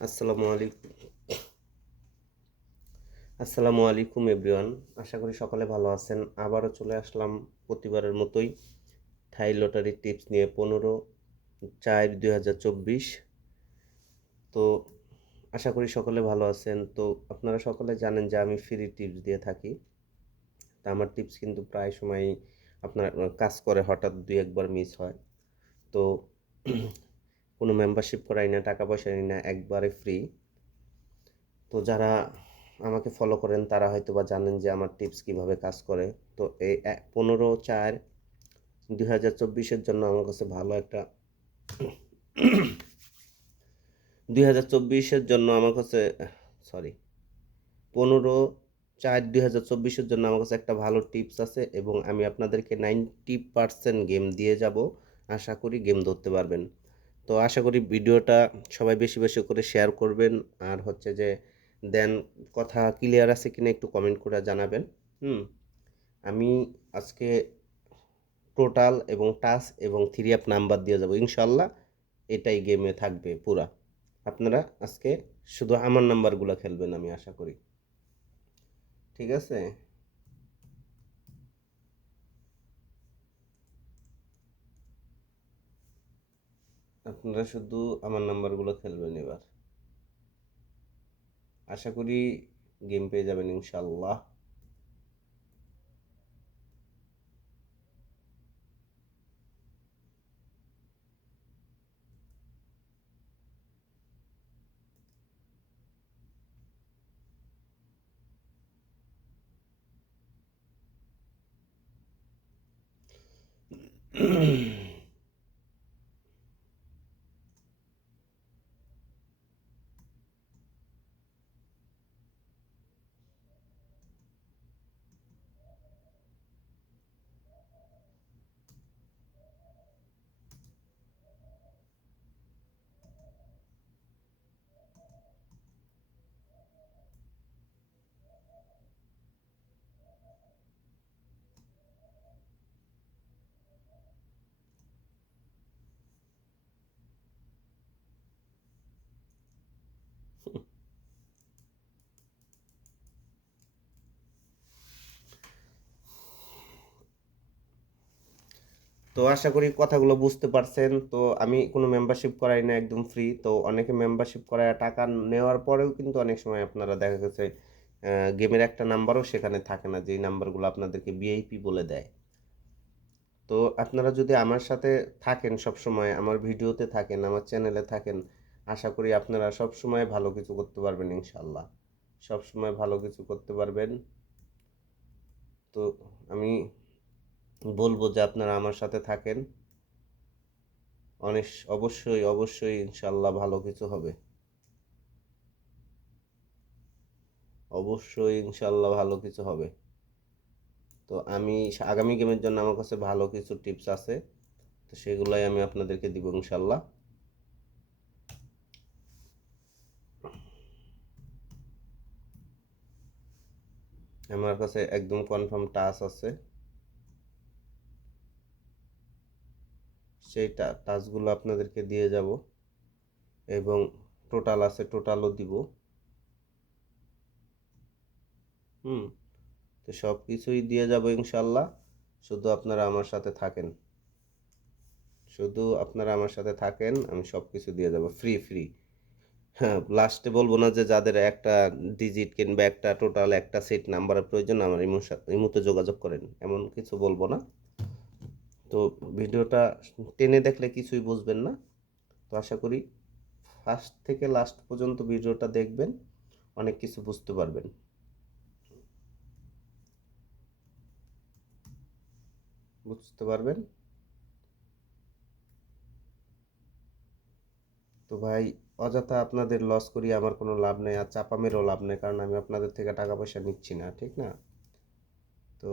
আসসালামু আলাইকুম আসসালামু আলাইকুম এভরিওয়ান। আশা করি সকলে ভালো আছেন। আবারও চলে আসলাম প্রতিবারের মতোই থাই লটারি টিপস নিয়ে 15/4/2024। তো আশা করি সকলে ভালো আছেন। তো আপনারা সকলে জানেন যে আমি ফ্রি টিপস দিয়ে থাকি। তা আমার টিপস কিন্তু প্রায় সময়ই আপনার কাজ করে, হঠাৎ দুই একবার মিস হয়। তো কোনো মেম্বারশিপ করাই না, টাকা পয়সা নিই না, একবারে ফ্রি। তো যারা আমাকে ফলো করেন তারা হয়তো বা জানেন যে আমার টিপস কিভাবে কাজ করে। তো এই 15/4/2024 জন্য আমার কাছে ভালো একটা 2024 জন্য আমার কাছে, সরি, 15/4/2024 জন্য আমার কাছে একটা ভালো টিপস আছে এবং আমি আপনাদেরকে 90% গেম দিয়ে যাব। আশা করি গেম ধরতে পারবেন। তো আশা করি ভিডিওটা সবাই বেশি বেশি করে শেয়ার করবেন। আর হচ্ছে যে দেন, কথা ক্লিয়ার আছে কিনা একটু কমেন্ট করে জানাবেন। হুম আমি আজকে টোটাল এবং টাচ এবং থ্রি আপ নাম্বার দিয়ে যাব ইনশাল্লাহ। এটাই গেমে থাকবে পুরা। আপনারা আজকে শুধু আমার নাম্বারগুলো খেলবেন, আমি আশা করি। ঠিক আছে? আপনারা শুধু আমার নাম্বারগুলো খেলবেন এবার। আশা করি গেম পেয়ে যাবেন ইনশাল্লাহ। তো আশা করি কথাগুলো বুঝতে পারছেন। তো আমি কোনো মেম্বারশিপ করাই না, একদম ফ্রি। তো অনেকে মেম্বারশিপ করায় টাকা নেওয়ার পরেও কিন্তু অনেক সময় আপনারা দেখা গেছে গেমের একটা নাম্বারও সেখানে থাকে না, যেই নাম্বারগুলো আপনাদেরকে ভিআইপি বলে দেয়। তো আপনারা যদি আমার সাথে থাকেন, সব সময় আমার ভিডিওতে থাকেন, আমার চ্যানেলে থাকেন, আশা করি আপনারা সব সময় ভালো কিছু করতে পারবেন ইনশাল্লাহ। সব সময় ভালো কিছু করতে পারবেন। তো আমি বলবো যে আপনারা আমার সাথে থাকেন। অনেক, অবশ্যই অবশ্যই ইনশাল্লাহ ভালো কিছু হবে। অবশ্যই ইনশাল্লাহ ভালো কিছু হবে। তো আমি আগামী গেমের জন্য আমার কাছে ভালো কিছু টিপস আছে। তো সেগুলাই আমি আপনাদেরকে দিব ইনশাল্লাহ। আমার কাছে একদম কনফার্ম টাচ আছে। সেই টাচগুলো আপনাদেরকে দিয়ে যাব এবং টোটাল আছে, টোটালও দিব। হুম তো সব কিছুই দিয়ে যাব ইনশাল্লাহ। শুধু আপনারা আমার সাথে থাকেন, শুধু আপনারা আমার সাথে থাকেন, আমি সব কিছু দিয়ে যাব ফ্রি ফ্রি। হ্যাঁ, লাস্টে বলবো না যে যাদের একটা ডিজিট কিংবা একটা টোটাল একটা সেট নাম্বারের প্রয়োজন আমার ইমুতে যোগাযোগ করেন, এমন কিছু বলবো না। তো ভিডিওটা টেনে দেখলে কিছুই বুঝবেন না। তো আশা করি ফার্স্ট থেকে লাস্ট পর্যন্ত ভিডিওটা দেখবেন, অনেক কিছু বুঝতে পারবেন। বুঝতে পারবেন। তো ভাই, অযথা আপনাদের লস করি আমার কোনো লাভ নেই, আর চাপা মেরেও লাভ নেই, কারণ আমি আপনাদের থেকে টাকা পয়সা নিচ্ছি না, ঠিক না? তো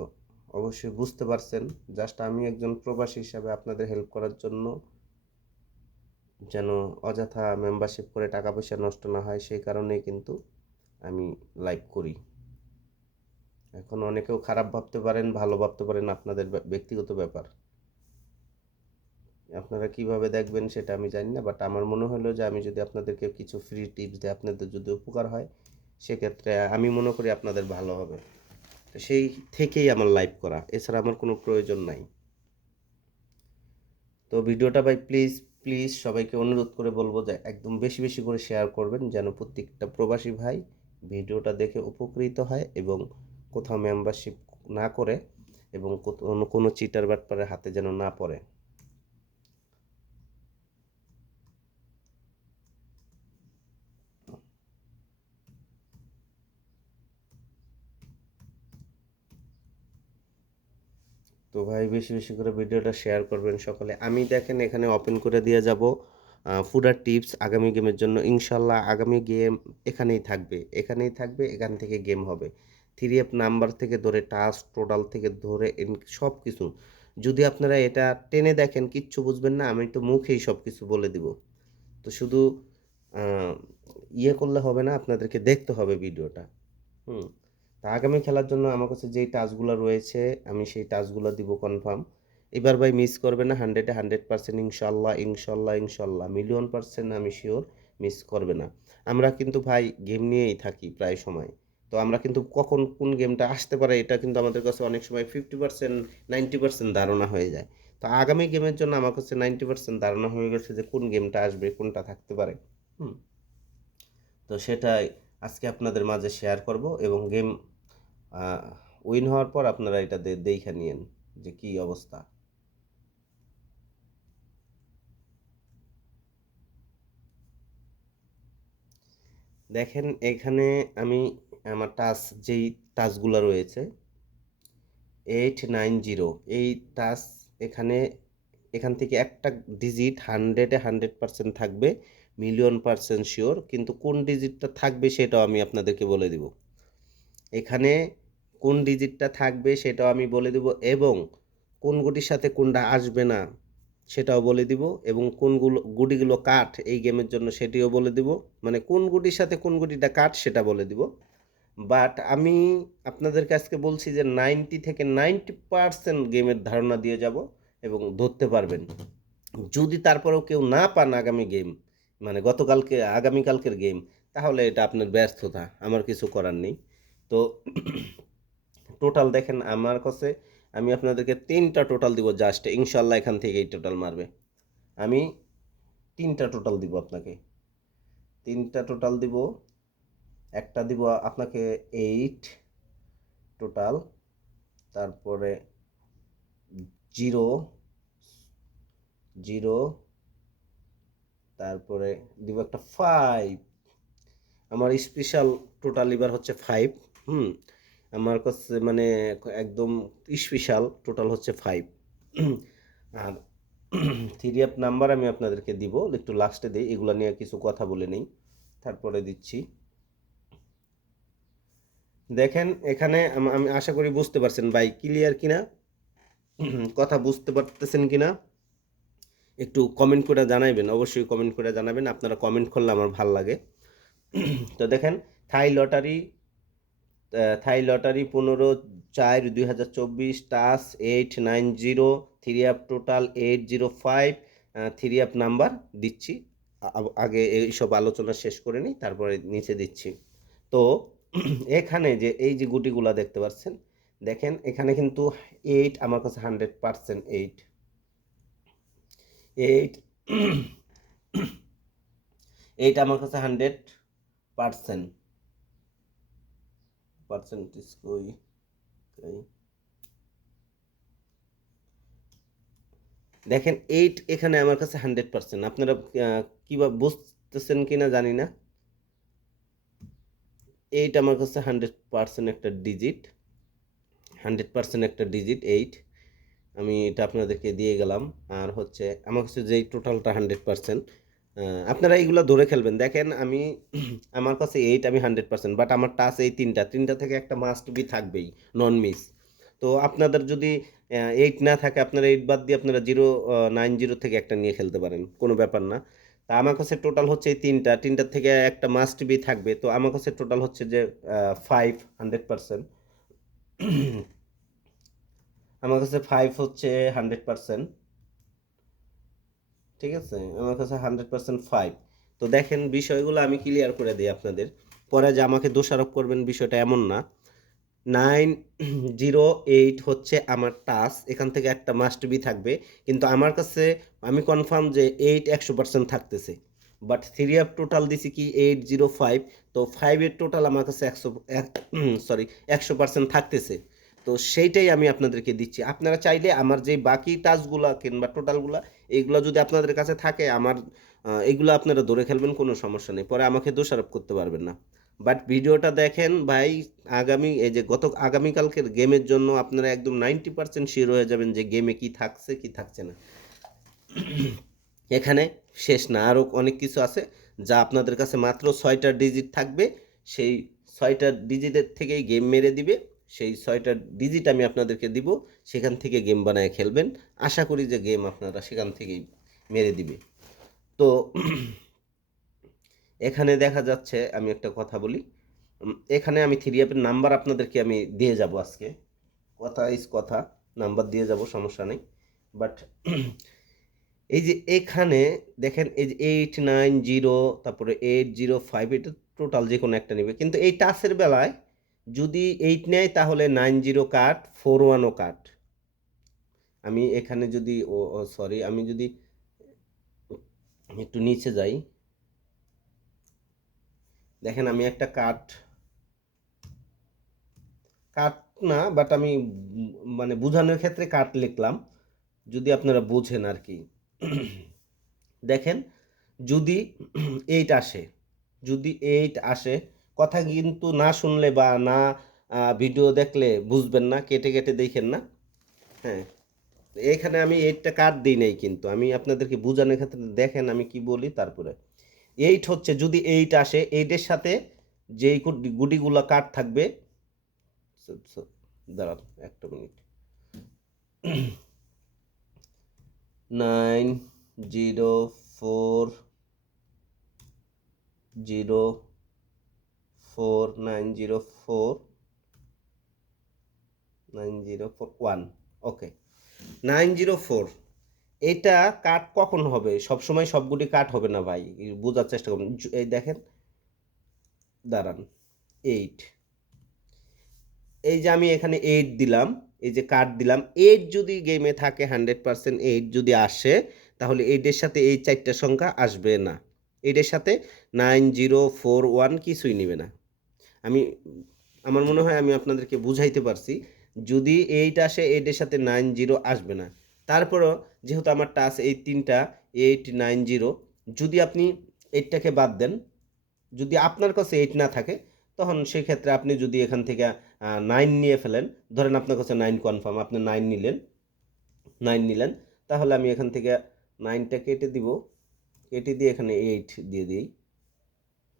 অবশ্যই বুঝতে পারছেন। জাস্ট আমি একজন প্রবাসী হিসাবে আপনাদের হেল্প করার জন্য, যেন অযথা মেম্বারশিপ করে টাকা পয়সা নষ্ট না হয়, সেই কারণেই কিন্তু আমি লাইভ করি। এখন অনেকেও খারাপ ভাবতে পারেন, ভালো ভাবতে পারেন, আপনাদের ব্যক্তিগত ব্যাপার। আপনারা কিভাবে দেখবেন সেটা আমি জানি না, বাট আমার মনে হলো যে আমি যদি আপনাদেরকে কিছু ফ্রি টিপস দিই, আপনাদের যদি উপকার হয়, সেক্ষেত্রে আমি মনে করি আপনাদের ভালো হবে। তো সেই থেকেই আমার লাইভ করা, এছাড়া আমার কোনো প্রয়োজন নাই। তো ভিডিওটা ভাই প্লিজ প্লিজ সবাইকে অনুরোধ করে বলবো যে একদম বেশি বেশি করে শেয়ার করবেন, যেন প্রত্যেকটা প্রবাসী ভাই ভিডিওটা দেখে উপকৃত হয় এবং কোথাও মেম্বারশিপ না করে এবং কোনো চিটার বাটপারের হাতে যেন না পড়ে। তো ভাই বেশি বেশি করে ভিডিওটা শেয়ার করবেন সকলে। আমি দেখেন এখানে ওপেন করে দিয়ে যাব ফুডার টিপস আগামী গেমের জন্য। ইনশাল্লাহ আগামী গেম এখানেই থাকবে, এখানেই থাকবে, এখান থেকে গেম হবে। 3F নাম্বার থেকে ধরে টাস্ক টোটাল থেকে ধরে সব কিছু যদি আপনারা এটা টেনে দেখেন কিচ্ছু বুঝবেন না, আমি তো মুখেই সব কিছু বলে দিব। তো শুধু ইয়ে করলে হবে না, আপনাদেরকে দেখতে হবে ভিডিওটা। হুম। তা আগামী খেলার জন্য আমার কাছে যেই টাস্কগুলো রয়েছে আমি সেই টাস্কগুলো দিব কনফার্ম। এবার ভাই মিস করবে না, 100% ইনশাল্লাহ ইনশাল্লাহ ইনশাল্লাহ মিলিয়ন% আমি শিওর মিস করবে না। আমরা কিন্তু ভাই গেম নিয়েই থাকি প্রায় সময়। তো আমরা কিন্তু কখন কোন গেমটা আসতে পারে এটা কিন্তু আমাদের কাছে অনেক সময় 50% 90% ধারণা হয়ে যায়। তো আগামী গেমের জন্য আমার কাছে 90% ধারণা হয়ে গেছে যে কোন গেমটা আসবে, কোনটা থাকতে পারে। হুম। তো সেটাই আজকে আপনাদের মাঝে শেয়ার করব এবং গেম উইন হওয়ার পর আপনারা এটা দেখে নিয়েন যে কি অবস্থা। দেখেন এখানে আমি আমার যেই টাচগুলো রয়েছে 890, এই টাচ এখানে এখান থেকে একটা ডিজিট 100% থাকবে, মিলিয়ন% শিওর। কিন্তু কোন ডিজিটটা থাকবে সেটাও আমি আপনাদেরকে বলে দিব। এখানে কোন ডিজিটটা থাকবে সেটাও আমি বলে দিব এবং কোন গুটির সাথে কোনটা আসবে না সেটাও বলে দিব এবং কোনগুলো গুটিগুলো কাট এই গেমের জন্য সেটিও বলে দিব। মানে কোন গুটির সাথে কোন গুটিটা কাট সেটা বলে দিব। বাট আমি আপনাদেরকে আজকে বলছি যে 90 থেকে 90% গেমের ধারণা দিয়ে যাব এবং ধরতে পারবেন। যদি তারপরেও কেউ না পান আগামী গেম, মানে গতকালকে আগামীকালকের গেম, তাহলে এটা আপনার ব্যর্থতা, আমার কিছু করার নেই। তো টোটাল দেখেন আমার কাছে আমি আপনাদেরকে 3টা টোটাল দিব, জাস্ট ইনশাল্লাহ এখান থেকেই টোটাল মারবে। আমি 3টা টোটাল দিব আপনাকে, 3টা টোটাল দিব। একটা দিব আপনাকে 8 টোটাল, তারপরে 0 0, তারপরে দিব একটা 5। আমার স্পেশাল টোটাল এবার হচ্ছে 5। হুম। আমার কাছে মানে একদম স্পেশাল টোটাল হচ্ছে 5। আর 3F নাম্বার আমি আপনাদেরকে দিব, একটু লাস্টে দিই, এগুলো নিয়ে কিছু কথা বলে নেই তারপরে দিচ্ছি। দেখেন এখানে আমি আশা করি বুঝতে পারছেন ভাই, ক্লিয়ার কিনা, কথা বুঝতে পারতেছেন কিনা একটু কমেন্ট করে জানাবেন, অবশ্যই কমেন্ট করে জানাবেন, আপনারা কমেন্ট করলে আমার ভাল লাগে। তো দেখেন থাই লটারি, থাই লটারি 15/4/2024, টাস 890, 3F টোটাল 805, 3F নাম্বার দিচ্ছি। আগে এইসব আলোচনা শেষ করে নিই তারপরে নিচে দিচ্ছি। তো এখানে যে এই যে গুটিগুলা দেখতে পাচ্ছেন, দেখেন এখানে কিন্তু 8 আমার কাছে 100% 8 8 8 আমার কাছে 100% পার্সেন্টেজ কই কই দেখেন 8 এখানে আমার কাছে 100%। আপনারা কিভাবে বুঝতেছেন কিনা জানি না। 8 আমার কাছে 100% একটা ডিজিট, 100% একটা ডিজিট 8। আমি এটা আপনাদেরকে দিয়ে গেলাম। আর হচ্ছে আমার কাছে যেই টোটালটা 100%, আপনারা এইগুলো ধরে খেলবেন। দেখেন আমি আমার কাছে 8, আমি 100%, বাট আমার টাচ এই তিনটা থেকে একটা মাস্ট বি থাকবেই, নন মিস। তো আপনাদের যদি 8 না থাকে আপনারা 8 বাদ দিয়ে আপনারা 090 থেকে একটা নিয়ে খেলতে পারেন, কোনো ব্যাপার না। তা আমার কাছে টোটাল হচ্ছে এই তিনটার থেকে একটা মাস্ট বি থাকবে। তো আমার কাছে টোটাল হচ্ছে যে 5 100%। আমার কাছে 5 হচ্ছে 100%। ঠিক আছে, আমার কাছে 100% 5। তো দেখেন বিষয়গুলো আমি ক্লিয়ার করে দিই আপনাদের, পরে যে আমাকে দোষারোপ করবেন বিষয়টা এমন না। 908 হচ্ছে আমার টাচ, এখান থেকে একটা মাস্ট বি থাকবে, কিন্তু আমার কাছে আমি কনফার্ম যে 8 100% থাকতেছে, বাট 3 অ্যাপ টোটাল দিছি কি 805, তো 5 এর টোটাল আমার কাছে 100% থাকতেছে। তো সেইটাই আমি আপনাদেরকে দিচ্ছি। আপনারা চাইলে আমার যে বাকি টাচগুলা কিংবা টোটালগুলা এইগুলা যদি আপনাদের কাছে থাকে, আমার এগুলো আপনারা ধরে খেলবেন, কোনো সমস্যা নেই, পরে আমাকে দোষারোপ করতে পারবেন না। বাট ভিডিওটা দেখেন ভাই, এই যে আগামীকালকের গেমের জন্য আপনারা একদম 90% শিওর হয়ে যাবেন যে গেমে কি থাকছে কি থাকছে না। এখানে শেষ না, আরও অনেক কিছু আছে যা আপনাদের কাছে মাত্র 6টা ডিজিট থাকবে, সেই 6টা ডিজিটের থেকেই গেম মেরে দিবে। সেই 6টা ডিজিট আমি আপনাদেরকে দিব, সেখান থেকে গেম বানায় খেলবেন। আশা করি যে গেম আপনারা সেখান থেকেই মেরে দিবে। তো এখানে দেখা যাচ্ছে, আমি একটা কথা বলি, এখানে আমি 3 অ্যাপের নাম্বার আপনাদেরকে আমি দিয়ে যাব আজকে, কথা নাম্বার দিয়ে যাব, সমস্যা নেই। বাট এই যে এখানে দেখেন, এই যে 890, তারপরে 805, এটা টোটাল যে কোনো একটা নেবে, কিন্তু এই টাচের বেলায় যদি 8 নেয় তাহলে 90 কাট, 41ও কাট। আমি এখানে যদি সরি, আমি যদি একটু নিচে যাই, দেখেন আমি একটা কাট কাট না, বাট আমি মানে বোঝানোর ক্ষেত্রে কাট লিখলাম, যদি আপনারা বোঝেন আর কি। দেখেন যদি 8 আসে, যদি 8 আসে, কথা কিন্তু না শুনলে বা না ভিডিও দেখলে বুঝবেন না, কেটে কেটে দেখেন না। হ্যাঁ, এখানে আমি 8টা কাট দিই নাই, কিন্তু আমি আপনাদেরকে বোঝানোর ক্ষেত্রে দেখেন আমি কি বলি। তারপরে 8 হচ্ছে, যদি 8 আসে, 8-এর সাথে যেই গুটিগুলো কাট থাকবে, দাঁড়ান একটা মিনিট, 904 904 904 1, ওকে, 904। এটা কাট কখন হবে? সবসময় সবগুলি কাট হবে না ভাই, বোঝার চেষ্টা করুন। এই দেখেন, দাঁড়ান, 8, এই যে আমি এখানে 8 দিলাম, এই যে কাট দিলাম, 8 যদি গেমে থাকে 100%, 8 যদি আসে, তাহলে 8-এর সাথে এই 4টা সংখ্যা আসবে না, 8-এর সাথে 9041 কিছুই নেবে না। আমার মনে হয় আমি আপনাদেরকে বুঝাইতে পারছি। যদি 8 আসে, 8-এর সাথে 90 আসবে না। তারপরও যেহেতু আমার টাচ এই 3টা 890, যদি আপনি 8টাকে বাদ দেন, যদি আপনার কাছে 8 না থাকে, তখন সেক্ষেত্রে আপনি যদি এখান থেকে 9 নিয়ে ফেলেন, ধরেন আপনার কাছে 9 কনফার্ম, আপনি 9 নিলেন, তাহলে আমি এখান থেকে 9টা কেটে দিব, কেটে দিয়ে এখানে 8 দিয়ে দিই।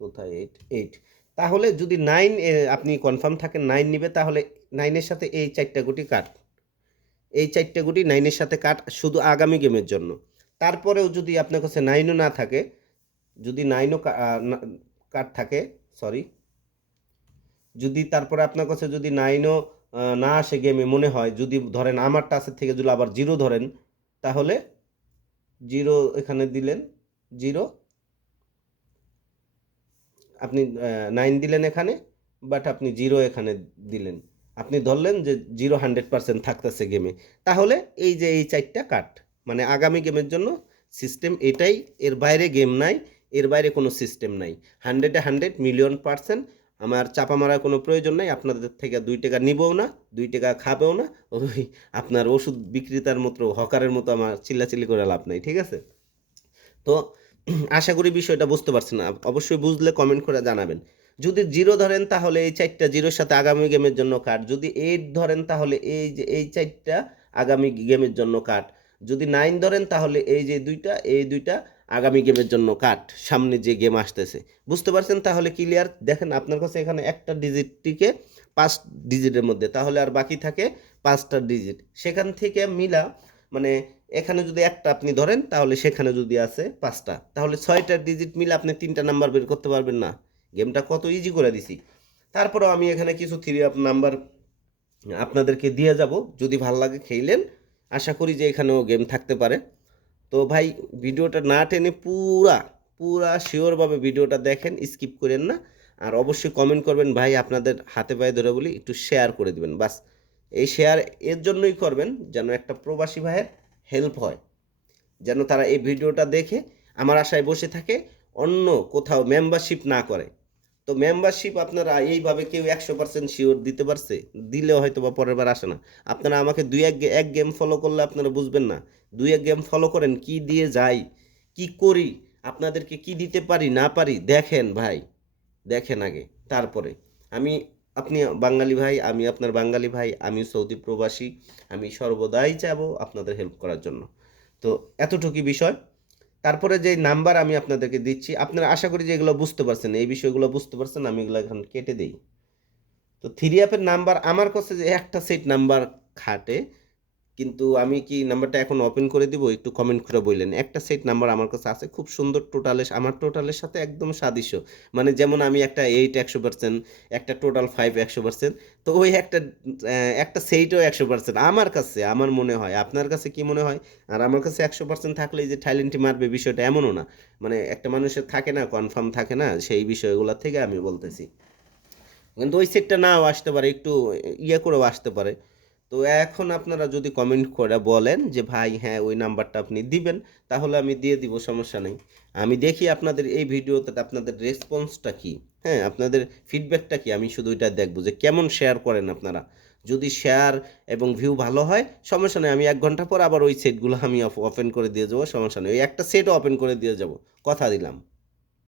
কোথায় 8? তাহলে যদি 9 আপনি কনফার্ম থাকেন 9 নিবে, তাহলে 9-এর সাথে এই 4টা গুটি কাট, এই 4টা গুটি 9-এর সাথে কাট শুধু আগামী গেমের জন্য। তারপরেও যদি আপনার কাছে 9ও না থাকে, যদি 9ও কাট থাকে, সরি, যদি তারপরে আপনার কাছে যদি 9ও না আসে গেমে, মনে হয়, যদি ধরেন আমার টাচের থেকে যদি আবার 0 ধরেন, তাহলে 0 এখানে দিলেন, 0 আপনি 9 দিলেন এখানে, বাট আপনি 0 এখানে দিলেন, আপনি ধরলেন যে 0 100% থাকতেছে গেমে, তাহলে এই যে এই 4টা কাট, মানে আগামী গেমের জন্য সিস্টেম এটাই, এর বাইরে গেম নাই, এর বাইরে কোনো সিস্টেম নাই। 100-এ 100 মিলিয়ন%। আমার চাপা মারার কোনো প্রয়োজন নাই, আপনাদের থেকে 2 টাকা নিবও না, 2 টাকা খাবেও না, ওই আপনার ওষুধ বিক্রেতার মতো, হকারের মতো আমার চিল্লাচিল্লি করে লাভ নাই, ঠিক আছে? তো আশা করি বিষয়টা বুঝতে পারছেন। অবশ্যই বুঝলে কমেন্ট করে জানাবেন। যদি 0 ধরেন তাহলে এই 4টা 0-এর সাথে আগামী গেমের জন্য কাট। যদি 8 ধরেন তাহলে এই যে এই 4টা আগামী গেমের জন্য কাট। যদি 9 ধরেন তাহলে এই যে 2টা, এই 2টা আগামী গেমের জন্য কাট। সামনে যে গেম আসতেছে। বুঝতে পারছেন? তাহলে ক্লিয়ার। দেখেন আপনার কাছে এখানে একটা ডিজিটটিকে 5 ডিজিটের মধ্যে, তাহলে আর বাকি থাকে 5টা ডিজিট। সেখান থেকে মিলা, মানে এখানে যদি একটা আপনি ধরেন, তাহলে সেখানে যদি আছে 5টা, তাহলে 6টা ডিজিট মিলে আপনি 3টা নাম্বার বের করতে পারবেন না। গেমটা কত ইজি করে দিছি। তারপরেও আমি এখানে কিছু 3 আপ নাম্বার আপনাদেরকে দিয়ে যাব, যদি ভাল লাগে খেলেন। আশা করি যে এখানেও গেম থাকতে পারে। তো ভাই ভিডিওটা না টেনে পুরা শিওরভাবে ভিডিওটা দেখেন, স্কিপ করেন না। আর অবশ্যই কমেন্ট করবেন ভাই, আপনাদের হাতে পায়ে ধরে বলি একটু শেয়ার করে দিবেন বাস। এই শেয়ার এর জন্যই করবেন যেন একটা প্রবাসী ভাইয়ের হেল্প হয়, যেন তারা এই ভিডিওটা দেখে আমার আশায় বসে থাকে, অন্য কোথাও মেম্বারশিপ না করে। তো মেম্বারশিপ আপনারা এইভাবে কেউ 100% শিওর দিতে পারছে, দিলেও হয়তো বা পরের বার আসে না। আপনারা আমাকে এক গেম ফলো করলে আপনারা বুঝবেন না। 2-1 গেম ফলো করেন, কি দিয়ে যাই, কি করি, আপনাদেরকে কি দিতে পারি না পারি দেখেন ভাই, দেখেন আগে, তারপরে। আমি আপনি বাঙালি ভাই, আমি আপনার বাঙালি ভাই, আমি সৌদি প্রবাসী, আমি সর্বদাই চাবো আপনাদের হেল্প করার জন্য। তো এতটুকুই বিষয়। তারপরে যে নাম্বার আমি আপনাদেরকে দিচ্ছি, আপনারা আশা করি যে এগুলো বুঝতে পারছেন, এই বিষয়গুলো বুঝতে পারছেন, আমি এগুলো এখন কেটে দিই। তো থ্রি অ্যাপের নাম্বার আমার কাছে যে একটা সেট নাম্বার খাটে, কিন্তু আমি কি নাম্বারটা এখন ওপেন করে দিব, একটু কমেন্ট করে বললেন। একটা সেট নাম্বার আমার কাছে আছে খুব সুন্দর, আমার টোটালের সাথে একদম সাদৃশ্য। মানে যেমন আমি একটা 8 100%, একটা টোটাল 5 100%, তো ওই একটা সেটও 100% আমার কাছে, আমার মনে হয়। আপনার কাছে কি মনে হয়? আর আমার কাছে 100% থাকলেই যে ঠাইলেন্টি মারবে বিষয়টা এমনও না। মানে একটা মানুষের থাকে না, কনফার্ম থাকে না, সেই বিষয়গুলো থেকে আমি বলতেছি। কিন্তু ওই সেটটা নাও আসতে পারে, একটু ইয়ে করেও আসতে পারে। তো এখন আপনারা যদি কমেন্ট করে বলেন যে ভাই হ্যাঁ ওই নাম্বারটা আপনি দিবেন, তাহলে আমি দিয়ে দিব, সমস্যা নেই। আমি দেখি আপনাদের এই ভিডিওতে আপনাদের রেসপন্সটা কি, হ্যাঁ আপনাদের ফিডব্যাকটা কি, আমি শুধু এটা দেখবো যে কেমন শেয়ার করেন আপনারা। যদি শেয়ার এবং ভিউ ভালো হয়, সমস্যা নেই, আমি 1 ঘন্টা পর আবার ওই সেটগুলো আমি ওপেন করে দিয়ে যাবো, সমস্যা নেই, ওই একটা সেটও ওপেন করে দিয়ে যাব, কথা দিলাম।